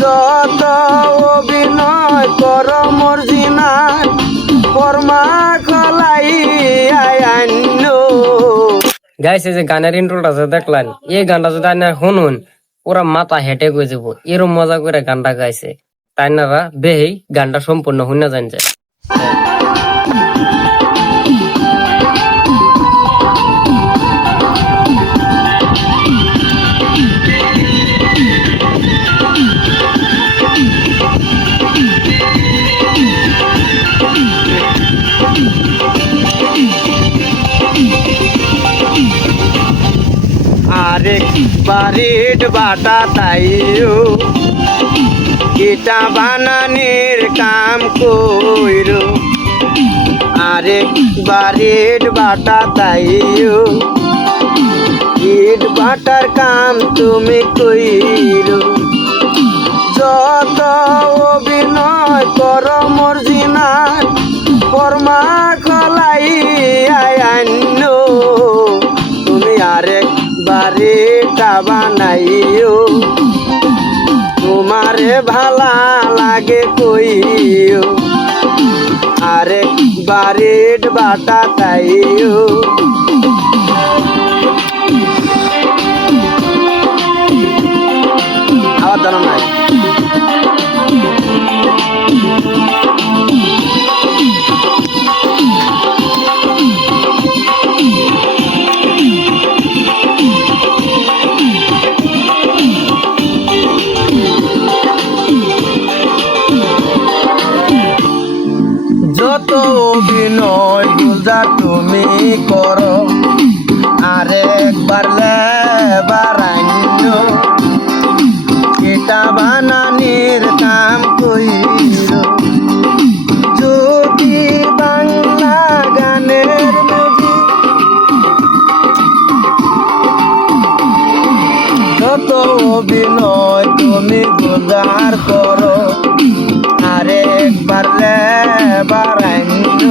যত অভিনয় কর মর্জিনা কর্মা খলাই আইন্য। গাইস এই যে গানের ইন্ট্রোটা যে দেখলেন, এই গানটা যদি আপনার শুনুন পুরা মাথা হেঁটে গয়ে যাবো, এরম মজা করে গানটা গাইছে। তাই নারা বেহি গানটা সম্পূর্ণ শুনে যান যায়। আরেক বাড়ির বাটা তাইও ইটা বানানির কাম কইরো। আরেক বাড়ির বাটা তাইও ইট বাটার কাম তুমি কইরো। যত অভিনয় কর মর্জিনা কর্মা খলাই আইন্য। তুমি আরেক বাড়িটা বানাইও তোমারে ভালা লাগে কইও। আরেক বাড়ির বাটা তাইও আবার জানো নাই। যত অভিনয় গুলজার তুমি করো আরেকবার লেবার আইন্য। এটা বানানির কাম কইরো। যদি বাংলা গানের যত অভিনয় তুমি গুলজার করো আরেকবার লেবার আইন্য।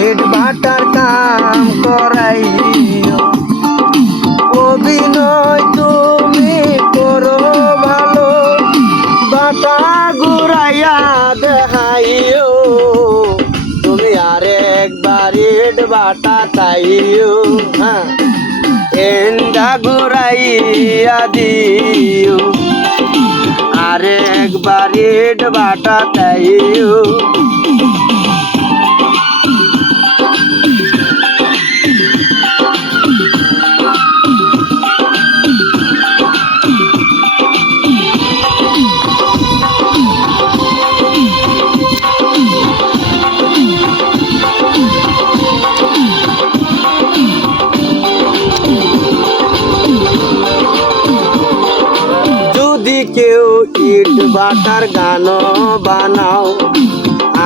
ইট বাটার কাম করাইও। অভিনয় তুমি করো ভালো বাটা ঘুরাইয়া দেখাইও। তুমি আরেকবার ইট বাটা তাইও হ্যাঁ এন্ডা ঘুরাইয়া দিও। আরেকবার ইট বাটা তাইও কেউ ইট বাটার গান বানাও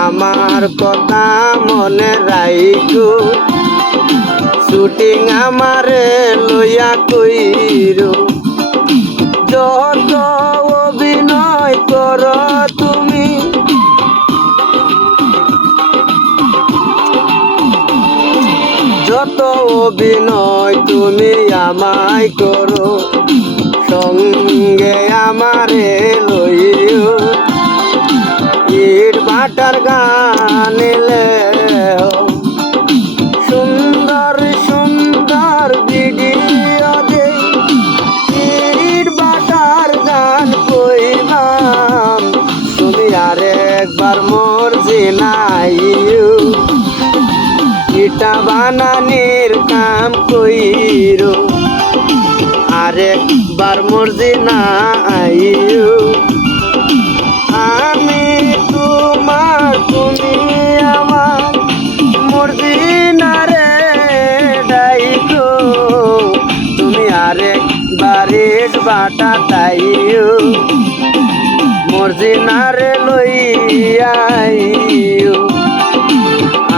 আমার কথা মনে রাইখো। শুটিং আমারে লইয়া কইরো। যত অভিনয় কর তুমি যত অভিনয় তুমি আমায় করো সঙ্গে আমারে লইও। ইট বাটার গান সুন্দর সুন্দর ভিডিও দে। ইট বাটার গান কইলাম তুমি আরেকবার মর্জিনাইও। ইটা বানানির কাম কইরো। আরেকবার মর্জিনা আইও। আমি তোমার তুমি আমার মর্জিনা রে ডাইকো। তুমি আরেকবার ইট বাটা তাইও মর্জিনা রে লইয়াইও।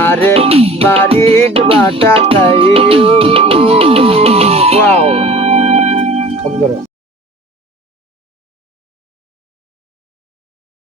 আরেকবার ইট বাটা তাইও। ওয়াও।